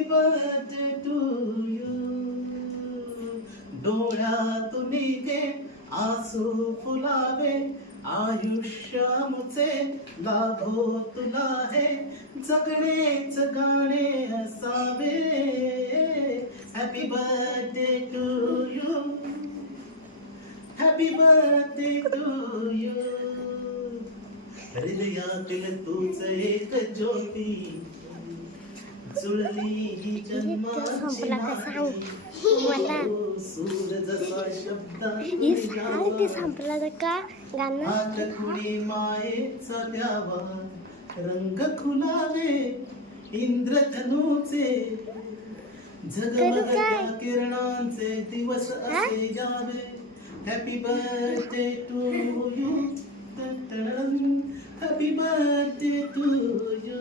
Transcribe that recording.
Happy birthday to you. डोळ्यातून निघे आसू फुलावे, आयुष्य आमचे लाभो तुला हे, जगणेच गाणे असावे. Happy birthday to you. Happy birthday to you. हृदयातील तूच एक ज्योती, जुळली ही जन्माची नाती. सूर जसा शब्दात संपला का गाणं. हात कुणी मायेचा द्यावा, रंग खुलावे इंद्रधनुचे, झगमगत्या किरणांचे दिवस असे यावे. Happy birthday to you. Happy birthday to you.